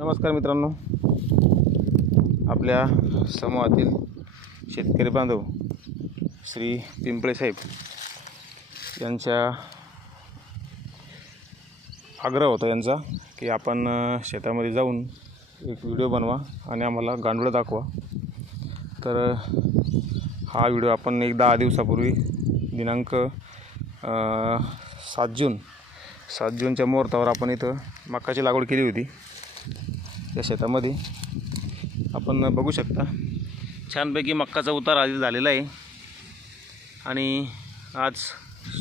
नमस्कार मित्रांनो. आपल्या समूहातील शेतकरी बांधव श्री पिंपळे साहेब यांच्या आग्रह होता यांचा की आपण शेतामध्ये जाऊन एक व्हिडिओ बनवा आणि आम्हाला गांडूळ दाखवा. तर हा व्हिडिओ आपण एक दहा दिवसापूर्वी दिनांक सात जून सात जूनच्या मुहूर्तावर आपण इथं मकाची लागवड केली होती. या शेतामध्ये. आपण बघू शकता छानपैकी मक्काचा उतार आधी झालेला आहे. आणि आज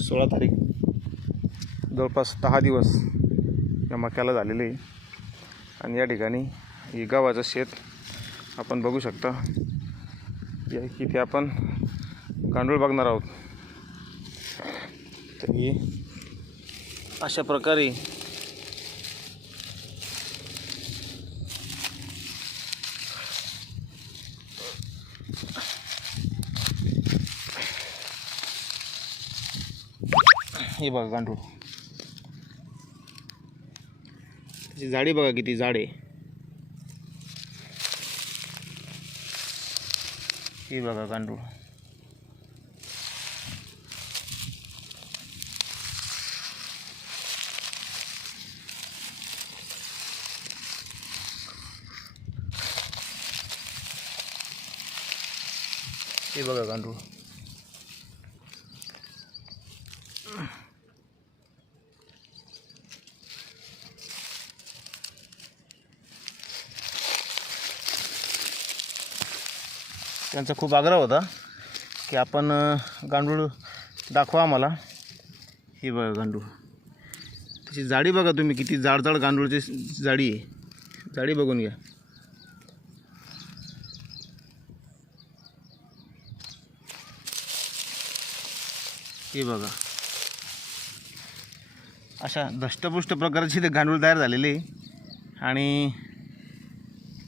सोळा तारीख जवळपास दहा दिवस या मक्याला झालेले आहे. आणि या ठिकाणी हे गव्हाचं शेत आपण बघू शकता. या इथे आपण गांडूळ बघणार आहोत. तर हे अशा प्रकारे हे बघा गांडूळ. त्याची जाडी बघा किती जाड. आहे हे बघा गांडूळ. हे बघा गांडूळ. त्यांचा खूप आग्रह होता की आपण गांडूळ दाखवा आम्हाला. हे बघा गांडूळ. त्याची जाडी बघा तुम्ही किती जाड जाड गांडूळची जाडी आहे. जाडी बघून घ्या. हे बघा. अशा दष्टपुष्ट प्रकारचे ते गांडूळ तयार झालेले आहे. आणि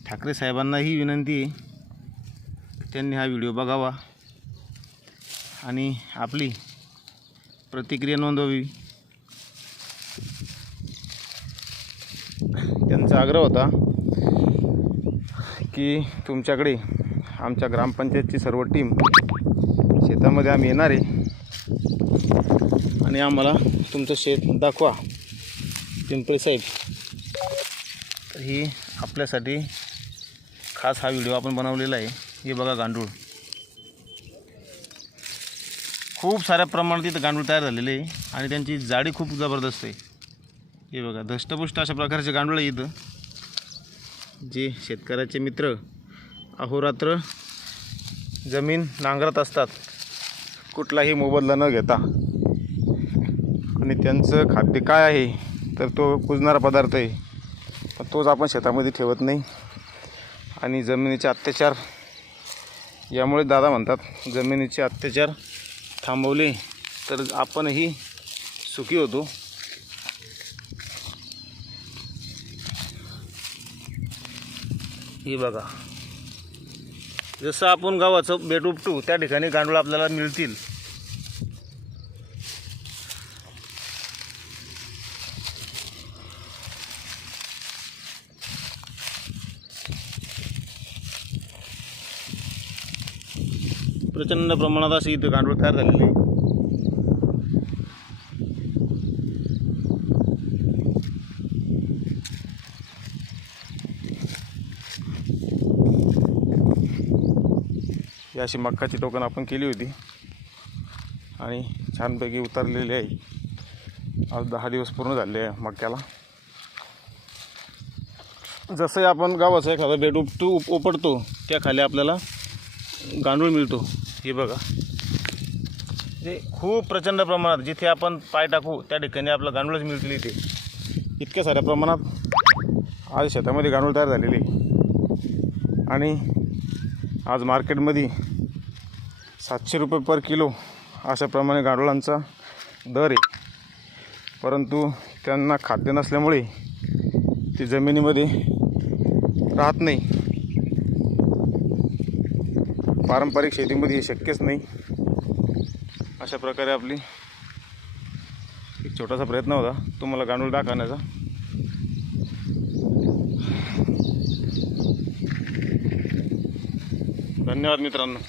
ठाकरे साहेबांना ही विनंती आहे त्यांनी हा व्हिडिओ बघावा आणि आपली प्रतिक्रिया नोंदवावी. त्यांचा आग्रह होता की तुमच्याकडे आमच्या ग्रामपंचायतची सर्व टीम शेतामध्ये आम्ही येणार आहे आणि आम्हाला तुमचं शेत दाखवा. पिंपळे साहेब. तर ही आपल्यासाठी खास हा व्हिडिओ आपण बनवलेला आहे. हे बघा गांडूळ. खूप साऱ्या प्रमाणात इथं गांडूळ तयार झालेले आहे आणि त्यांची जाडी खूप जबरदस्त आहे. हे बघा धष्टपुष्ट अशा प्रकारचे गांडूळ आहे इथं. जे शेतकऱ्याचे मित्र अहोरात्र जमीन नांगरत असतात. कुठलाही मोबदला न घेता. आणि त्यांचं खाद्य काय आहे तर तो कुजणारा पदार्थ आहे. तोच आपण शेतामध्ये ठेवत नाही. आणि जमिनीचे अत्याचार यामुळे दादा म्हणतात जमिनीचे अत्याचार थांबवले तर आपणही सुखी होतो. ही बघा. जसं आपण गावाचं बेड उपटू त्या ठिकाणी गांडूळ आपल्याला मिळतील. प्रचंड प्रमाणात अशी इथं गांडूळ तयार झालेले आहे. ही अशी मक्काची टोकन आपण केली होती. आणि छानपैकी उतरलेली आहे. आज दहा दिवस पूर्ण झाले आहे मक्याला जसं आपण गावाचा एखादा बेड उपटू उप उपटतो त्याखाली आपल्याला गांडूळ मिळतो. हे बघा. जे खूप प्रचंड प्रमाणात जिथे आपण पाय टाकू त्या ठिकाणी आपलं गांडूळच मिळतील इथे. इतक्या साऱ्या प्रमाणात आज शेतामध्ये गांडूळ तयार झालेले आणि आज मार्केटमध्ये सातशे रुपये पर किलो अशाप्रमाणे गांडुळांचा दर आहे. परंतु त्यांना खाद्य नसल्यामुळे ते जमिनीमध्ये राहत नाही. पारंपरिक शेतीमध्ये हे शक्यच नाही. अशा प्रकारे आपली एक छोटासा प्रयत्न होता. तुम्हाला गांडूळ दाखवण्याचा. धन्यवाद मित्रांनो.